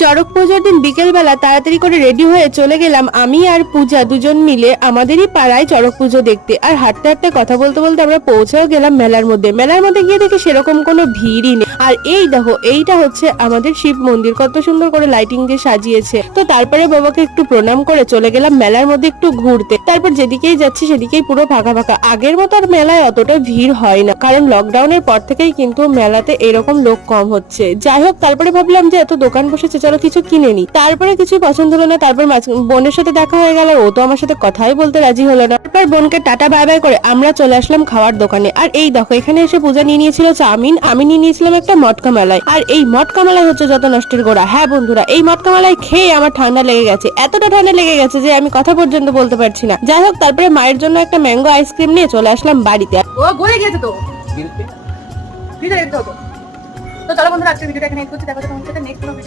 চড়ক পুজোর দিন বিকেল বেলা তাড়াতাড়ি করে রেডি হয়ে চলে গেলাম আমি আর পূজা দুজন মিলে আমাদেরই পাড়ায় চড়ক পুজো দেখতে। আর হাঁটতে হাঁটতে কথা বলতে বলতে আমরা পৌঁছেও গেলাম মেলার মধ্যে। মেলার মধ্যে গিয়ে দেখি সেরকম কোনো ভিড়ই নেই। আর এই দেখো, এইটা হচ্ছে আমাদের শিব মন্দির, কত সুন্দর করে লাইটিং দিয়ে সাজিয়েছে। তো তারপরে বাবাকে একটু প্রণাম করে চলে গেলাম মেলার মধ্যে একটু ঘুরতে। তারপর যেদিকেই যাচ্ছি সেদিকেই পুরো ফাঁকা ফাঁকা। আগের মতো আর মেলায় অতটা ভিড় হয় না, কারণ লকডাউনের পর থেকেই কিন্তু মেলাতে এরকম লোক কম হচ্ছে। যাই হোক, তারপরে ভাবলাম যে এত দোকান বসেছে, চলো কিছু কিনে নি। তারপরে কিছুই পছন্দ হলো না। তারপর বোনের সাথে দেখা হয়ে গেল, ও তো আমার সাথে কথাই বলতে রাজি হলো না। তারপর বোনকে টাটা বাই বাই করে আমরা চলে আসলাম খাওয়ার দোকানে। আর এই দেখো, এখানে এসে পূজা নিয়ে নিয়েছিল চাউমিন, আমি নিয়ে নিয়েছিলাম একটা মটকা মালাই। আর এই মটকা মালাই হচ্ছে যত নষ্টের গোড়া। হ্যাঁ বন্ধুরা, এই মটকা মালাই খেয়ে আমার ঠান্ডা লেগে গেছে, এতটা ঠান্ডা লেগে গেছে যে আমি কথা পর্যন্ত বলতে পারছি না। যাই হোক, তারপরে মায়ের জন্য একটা ম্যাঙ্গো আইসক্রিম নিয়ে চলে আসলাম বাড়িতে। ও গলে গেছে তো ভিতরে তো চলো বন্ধুরা, আজকের ভিডিওটা এখানে করছি। দেখা হচ্ছে তোমাদের সাথে নেক্সট কোনো ভিডিও।